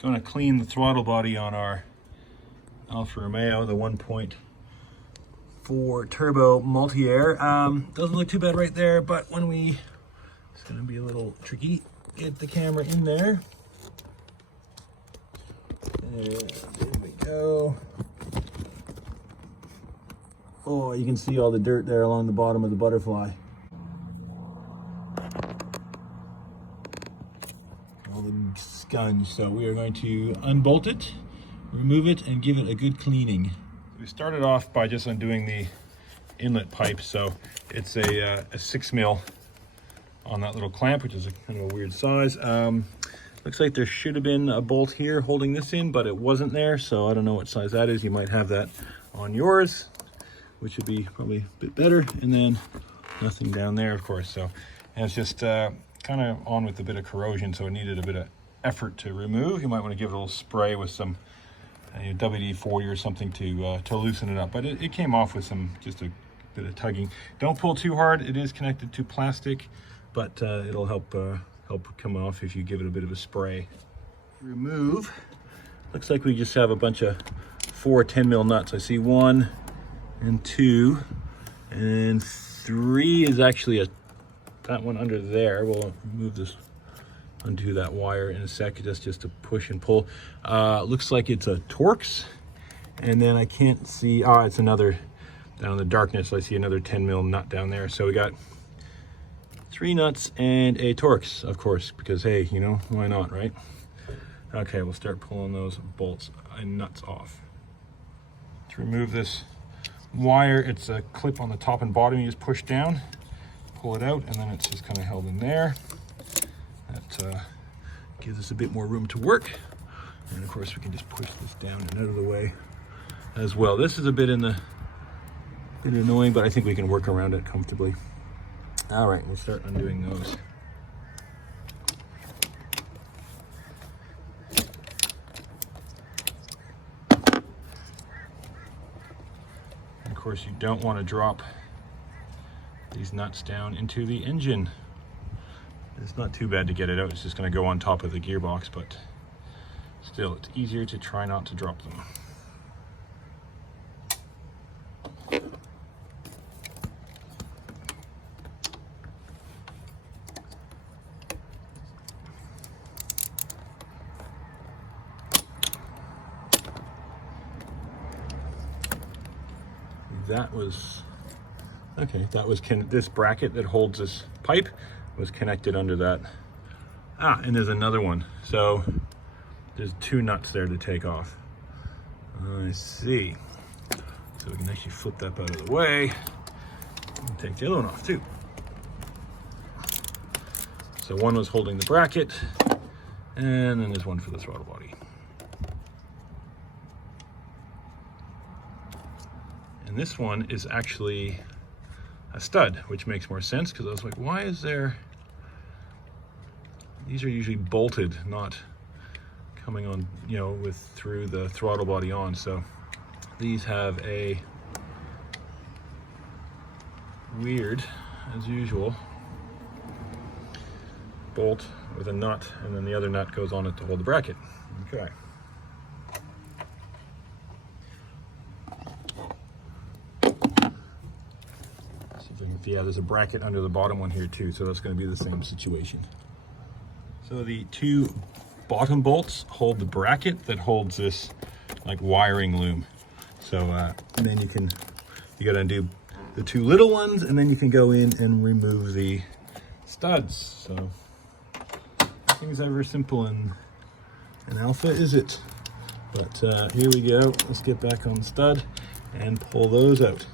Going to clean the throttle body on our Alfa Romeo, the 1.4 turbo multi-air. Doesn't look too bad right there, but when it's going to be a little tricky. Get the camera in there. And there we go. Oh, you can see all the dirt there along the bottom of the butterfly. All the scunge. So we are going to unbolt it, remove it, and give it a good cleaning. We started off by just undoing the inlet pipe. So it's a 6 mil on that little clamp, which is kind of a weird size. Looks like there should have been a bolt here holding this in, but it wasn't there. So I don't know what size that is. You might have that on yours, which would be probably a bit better. And then nothing down there, of course. So, and it's just kind of on with a bit of corrosion, so it needed a bit of effort to remove. You might want to give it a little spray with some WD-40 or something to loosen it up. But it came off with just a bit of tugging. Don't pull too hard. It is connected to plastic, but it'll help come off if you give it a bit of a spray. Remove. Looks like we just have a bunch of 4 10 mil nuts. I see 1 and 2 and 3 is actually that one under there. We'll move this, undo that wire in a sec. That's just a push and pull. Looks like it's a Torx, and then I can't see. It's another down in the darkness. I see another 10 mil nut down there. So we got 3 nuts and a Torx, of course, because hey, you know, why not, right? Okay, we'll start pulling those bolts and nuts off. To remove this wire, it's a clip on the top and bottom. You just push down, pull it out, and then it's just kind of held in there. That gives us a bit more room to work. And of course we can just push this down and out of the way as well. This is a bit annoying, but I think we can work around it comfortably. All right, we'll start undoing those. And of course, you don't want to drop these nuts down into the engine. It's not too bad to get it out. It's just going to go on top of the gearbox, but still, it's easier to try not to drop them. That was okay. That was this bracket that holds this pipe was connected under that. And there's another one. So there's 2 nuts there to take off. I see. So we can actually flip that out of the way and take the other one off too. So one was holding the bracket, and then there's one for the throttle body. And this one is actually a stud, which makes more sense, because I was like, why is there, these are usually bolted, not coming on, you know, through the throttle body on. So these have a weird, as usual, bolt with a nut, and then the other nut goes on it to hold the bracket. Okay. Yeah, there's a bracket under the bottom one here too, so that's going to be the same situation. So the 2 bottom bolts hold the bracket that holds this like wiring loom. So and then you got to undo the 2 little ones, and then you can go in and remove the studs. So nothing's ever simple in an Alfa, is it? But here we go. Let's get back on the stud and pull those out.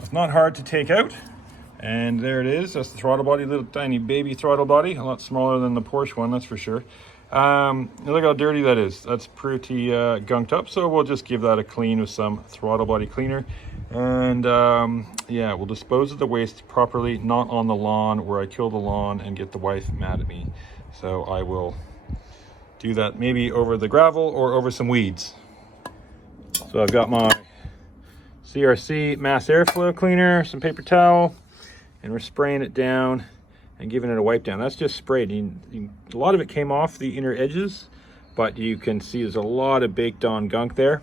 It's not hard to take out, and there it is. That's the throttle body, little tiny baby throttle body, a lot smaller than the Porsche one, that's for sure. Look how dirty that is. That's pretty gunked up, so we'll just give that a clean with some throttle body cleaner. And yeah, we'll dispose of the waste properly, not on the lawn where I kill the lawn and get the wife mad at me. So I will do that maybe over the gravel or over some weeds. So I've got my CRC mass airflow cleaner, some paper towel, and we're spraying it down and giving it a wipe down. That's just sprayed. A lot of it came off the inner edges, but you can see there's a lot of baked on gunk there,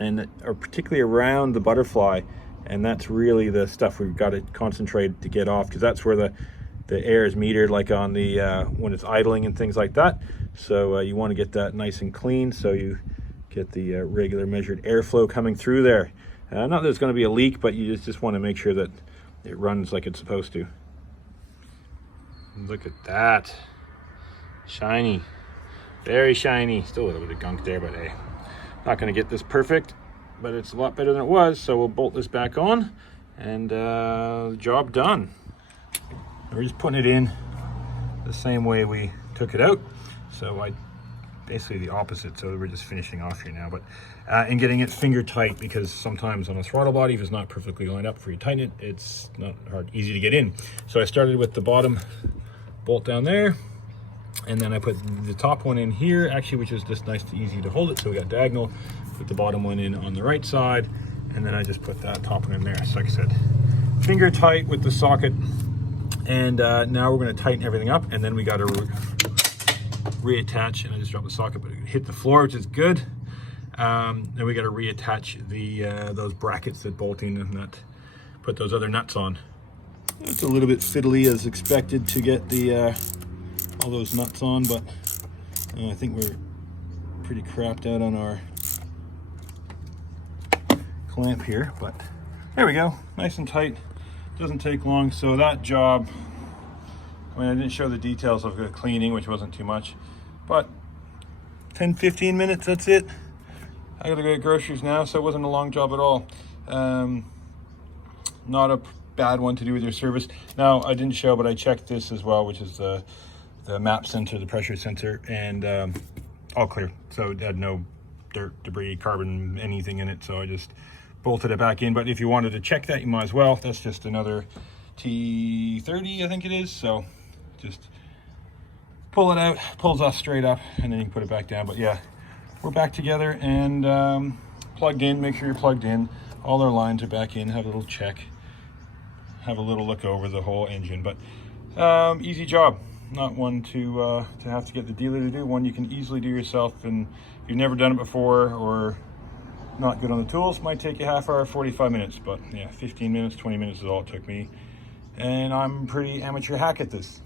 and particularly around the butterfly, and that's really the stuff we've got to concentrate to get off, because that's where the air is metered, like on the when it's idling and things like that. So you want to get that nice and clean, so you get the regular measured airflow coming through there. Not that there's going to be a leak, but you just want to make sure that it runs like it's supposed to. Look at that. Shiny. Very shiny. Still a little bit of gunk there, but hey, not going to get this perfect, but it's a lot better than it was. So we'll bolt this back on, and job done. We're just putting it in the same way we took it out. So basically the opposite. So we're just finishing off here now, but and getting it finger tight, because sometimes on a throttle body, if it's not perfectly lined up for you to tighten it, it's not easy to get in. So I started with the bottom bolt down there, and then I put the top one in here, actually, which is just nice and easy to hold it. So we got diagonal, put the bottom one in on the right side, and then I just put that top one in there. So like I said, finger tight with the socket. And now we're going to tighten everything up, and then we got to reattach. And I just dropped the socket, but it hit the floor, which is good. Then we got to reattach those brackets that bolt in and that put those other nuts on. It's a little bit fiddly as expected to get the all those nuts on, but I think we're pretty crapped out on our clamp here. But there we go, nice and tight. Doesn't take long. So that job, I mean, I didn't show the details of the cleaning, which wasn't too much, but 10-15 minutes, that's it. I gotta go get groceries now, so it wasn't a long job at all. Not a bad one to do with your service. Now, I didn't show, but I checked this as well, which is the map sensor, the pressure sensor, and all clear. So it had no dirt, debris, carbon, anything in it. So I just bolted it back in. But if you wanted to check that, you might as well. That's just another T30, I think it is. So just pull it out, pulls off straight up, and then you can put it back down. But yeah, we're back together and plugged in. Make sure you're plugged in. All our lines are back in. Have a little check. Have a little look over the whole engine. But easy job. Not one to have to get the dealer to do. One you can easily do yourself. And if you've never done it before or not good on the tools, might take you half hour, 45 minutes. But yeah, 15 minutes, 20 minutes is all it took me. And I'm pretty amateur hack at this.